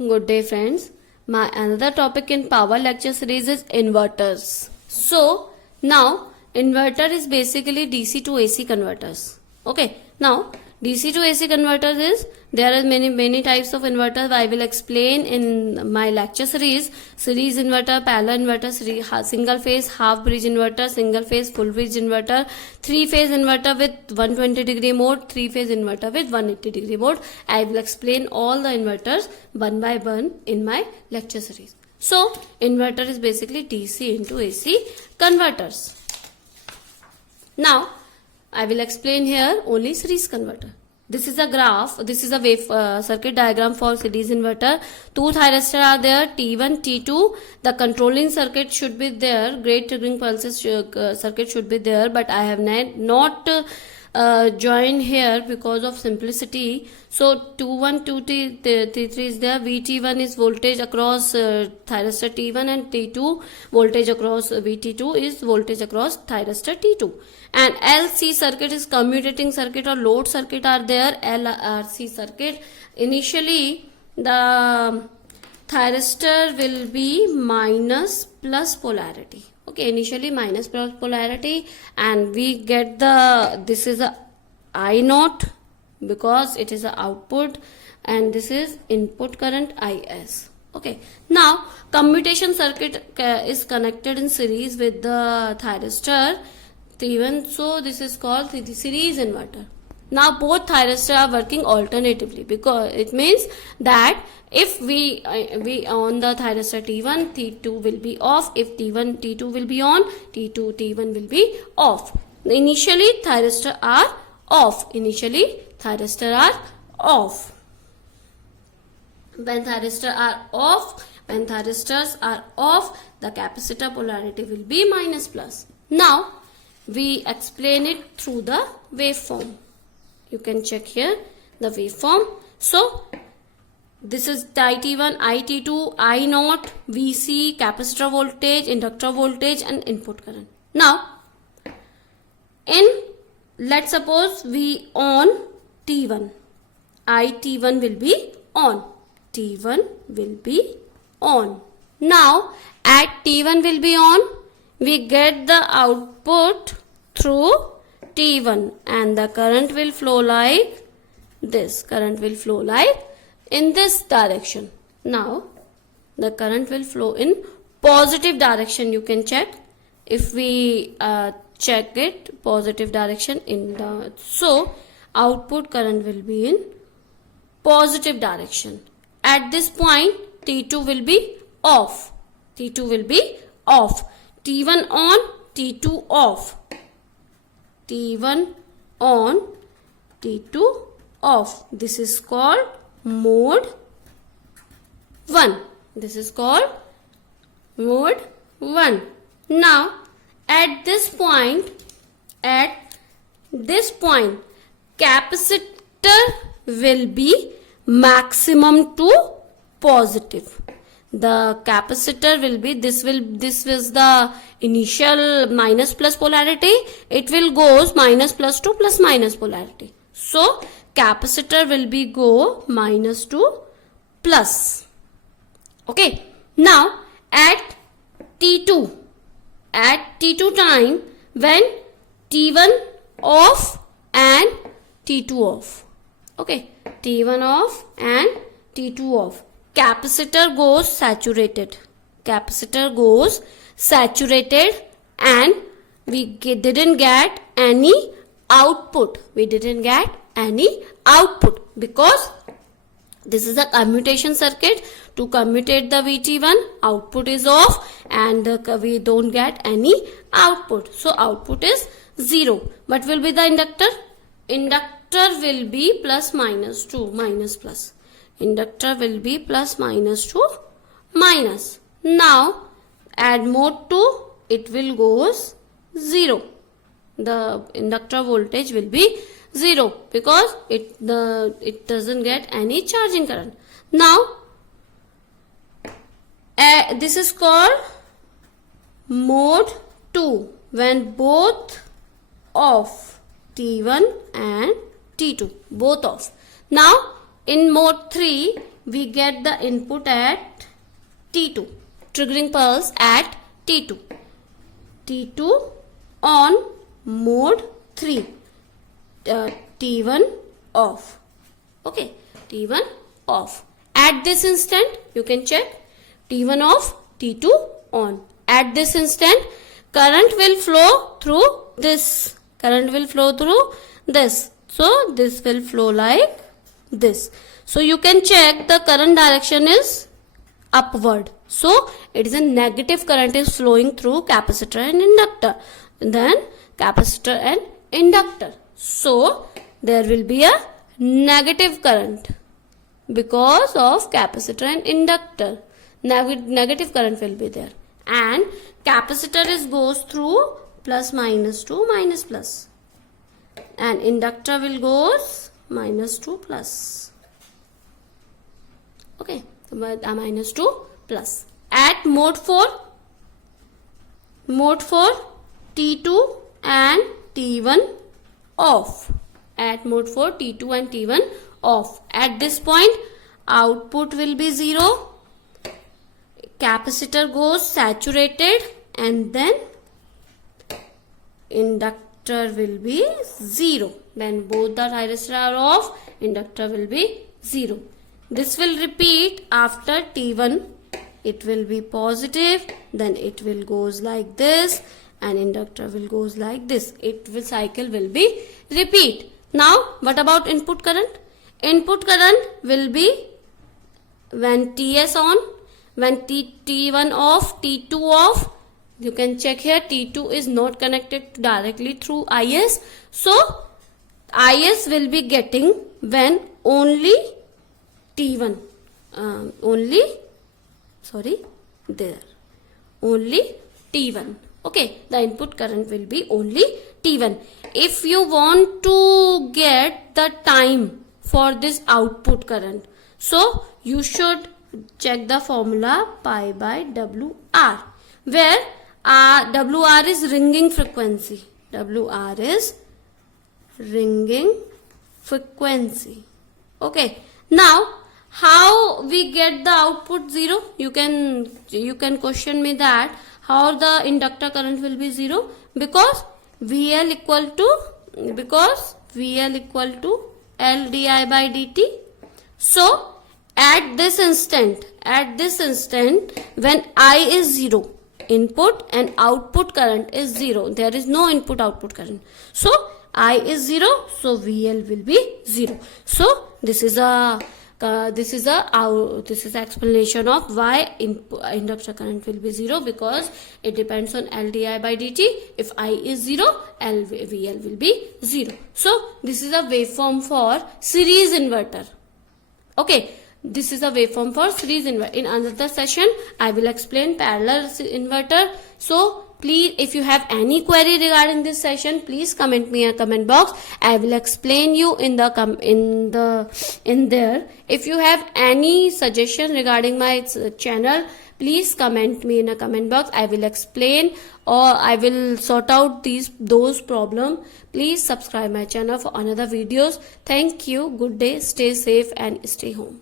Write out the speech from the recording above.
Good day friends. My another topic in power lecture series is inverters. So now inverter is basically DC to AC converters. Okay. Now DC to AC converters is there are many types of inverters. I will explain in my lecture series. Series inverter, parallel inverter, single phase half bridge inverter, single phase full bridge inverter, three phase inverter with 120 degree mode, three phase inverter with 180 degree mode. I will explain all the inverters one by one in my lecture series. So inverter is basically DC into AC converters. Now I will explain here only series converter. This is a graph. This is a wave circuit diagram for series inverter. Two thyristors are there, T1, T2. The controlling circuit should be there. Gate triggering pulses circuit should be there. But I have not joined here because of simplicity. So T1, T3 is there. VT1 is voltage across thyristor T1 and T2 voltage across VT2 is voltage across thyristor T2. And LC circuit is commutating circuit or load circuit are there. LRC circuit. Initially the thyristor will be minus plus polarity. Okay, initially minus plus polarity, and we get this is a I naught because it is a output, and this is input current IS. Okay, now commutation circuit is connected in series with the thyristor T1, so this is called the series inverter. Now both thyristors are working alternatively, because it means that if we on the thyristor T1, T2 will be off. If T1, T2 will be on, T1 will be off. Initially thyristors are off. Initially thyristors are off. When thyristors are off, the capacitor polarity will be minus plus. Now we explain it through the waveform. You can check here the waveform. So this is IT1, IT2, I naught, VC, capacitor voltage, inductor voltage and input current. Now let's suppose we on T1. IT1 will be on. T1 will be on. Now at T1 will be on, we get the output through T1 and the current will flow like this. Current will flow like in this direction. Now the current will flow in positive direction. You can check if we check it positive direction in the, so output current will be in positive direction. At this point T2 will be off. T2 will be off. T1 on, T2 off. T1 on, T2 off. This is called mode 1. This is called mode 1. Now at this point capacitor will be maximum to positive. The capacitor will be, this was the initial minus plus polarity, it will goes minus plus to plus minus polarity. So capacitor will be go minus to plus. Okay, now at T2 time, when T1 off and T2 off. Okay, T1 off and T2 off. Capacitor goes saturated. Capacitor goes saturated and we didn't get any output. We didn't get any output because this is a commutation circuit. To commutate the VT1, output is off and we don't get any output. So output is 0. What will be the inductor? Inductor will be plus minus to minus plus. Inductor will be plus minus to minus. Now add mode 2, it will goes 0. The inductor voltage will be 0 because it doesn't get any charging current. Now this is called mode 2, when both off, T1 and T2 both off. Now in mode 3 we get the input at T2, triggering pulse at T2. T2 on mode 3, T1 off. Okay, T1 off. At this instant, you can check T1 off, T2 on. At this instant, current will flow through this. Current will flow through this. So, this will flow like this. So, you can check the current direction is upward. So, it is a negative current is flowing through capacitor and inductor. Then, capacitor and inductor. So, there will be a negative current because of capacitor and inductor. Negative current will be there. And capacitor goes through plus minus to minus plus. And inductor will goes minus to plus. Okay, minus to plus. At mode 4, T2 and T1 off. At mode 4, T2 and T1 off. At this point, output will be 0. Capacitor goes saturated and then inductor will be 0. When both the thyristor are off, inductor will be 0. This will repeat after T1. It will be positive, then it will goes like this, and inductor will goes like this. Cycle will be repeat. Now, what about input current? Input current will be when TS on, when T1 off, T2 off. You can check here, T2 is not connected directly through IS. So, IS will be getting when only T1, only T1. Okay, the input current will be only T1. If you want to get the time for this output current, so you should check the formula pi by WR, where WR is ringing frequency. WR is ringing frequency. Okay. Now, how we get the output 0? You can question me that how the inductor current will be 0, because VL equal to L di by dt. So, at this instant, when I is 0, input and output current is 0. There is no input output current. So, I is 0, so VL will be 0. So, this is explanation of why inductor current will be 0, because it depends on L di by dt. If I is 0, VL will be 0. So, this is a waveform for series inverter. Okay, this is a waveform for series inverter. In another session, I will explain parallel inverter. So, please, if you have any query regarding this session, please comment me in a comment box. I will explain you in there. If you have any suggestion regarding my channel, please comment me in a comment box. I will explain or I will sort out those problems. Please subscribe my channel for another videos. Thank you. Good day. Stay safe and stay home.